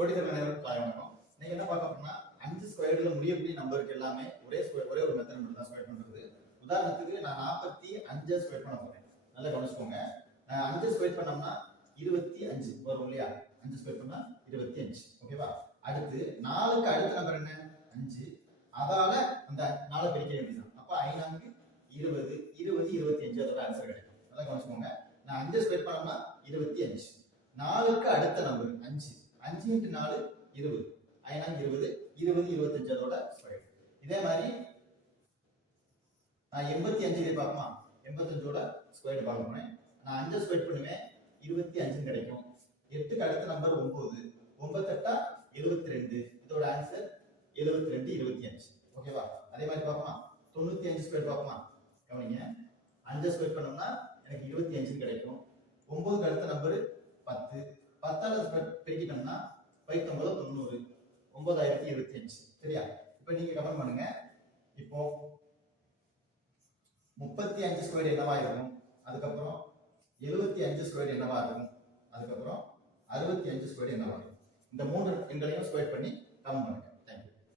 கோடித்தர அனைவருக்கும் காலை நீங்க என்ன பார்க்க போனா அஞ்சு ஸ்கொயர்ல முடியக்கூடிய நம்பருக்கு எல்லாமே ஒரே ஸ்கொயர் ஒரே ஒரு மெத்தட் மட்டும் தான் ஸ்கொயர் பண்றது. உதாரணத்துக்கு நான் நாற்பத்தி அஞ்சு ஸ்கொயர் பண்ண போறேன். நல்லா கவனிச்சுக்கோங்க. நான் அஞ்சு ஸ்கொயர் பண்ணோம்னா இருபத்தி அஞ்சு. வரும் இல்லையா? அஞ்சு ஸ்கொயர் பண்ணா இருபத்தி அஞ்சு. ஓகேவா அடுத்து நாலுக்கு அடுத்த நம்பர் என்ன? அஞ்சு. அதால அந்த நாளை பிரிக்க வேண்டியது அப்ப ஐநான்கு இருபது இருபது இருபத்தி அஞ்சு அதோட ஆன்சர் கிடைக்கும். நல்லா கவனிச்சுக்கோங்க. நான் அஞ்சு ஸ்கொயர் பண்ணோம்னா இருபத்தி அஞ்சு. நாலுக்கு அடுத்த நம்பர் அஞ்சு. அஞ்சு இன்ட்டு நாலு இருபது. ஐநாங்க இருபது இருபது இருபத்தஞ்சு அதோட ஸ்கொயர் இதே மாதிரி நான் எண்பத்தி அஞ்சுலேயே பார்ப்போமா? எண்பத்தஞ்சோட ஸ்கொயர் பார்க்க போனேன் நான் அஞ்சு ஸ்கொயர் பண்ணுவேன் இருபத்தி அஞ்சு கிடைக்கும். எட்டுக்கு அடுத்த நம்பர் ஒன்பது ஒன்பத்தெட்டா எழுபத்தி ரெண்டு. இதோட ஆன்சர் எழுபத்தி ரெண்டு இருபத்தி அஞ்சு. ஓகேவா? அதே மாதிரி பார்ப்போமா? தொண்ணூத்தி அஞ்சு ஸ்கொயர் பார்ப்போமா? கவனிங்க. அஞ்சு ஸ்கொயர் பண்ணோம்னா எனக்கு இருபத்தி அஞ்சு கிடைக்கும். ஒன்பதுக்கு அடுத்த நம்பர் பைத்தொன்பது தொண்ணூறு ஒன்பதாயிரத்தி இருபத்தி அஞ்சு. சரியா? இப்போ நீங்க கமெண்ட் பண்ணுங்க. இப்போ முப்பத்தி அஞ்சு ஸ்கொயர் என்னவா இருக்கும்? அதுக்கப்புறம் எழுபத்தி அஞ்சு ஸ்கொயர் என்னவா இருக்கும்? அதுக்கப்புறம் அறுபத்தி அஞ்சு ஸ்கொயர் என்னவா இருக்கும்? இந்த மூன்று எண்களையும் ஸ்கொயர் பண்ணி கமெண்ட் பண்ணுங்க.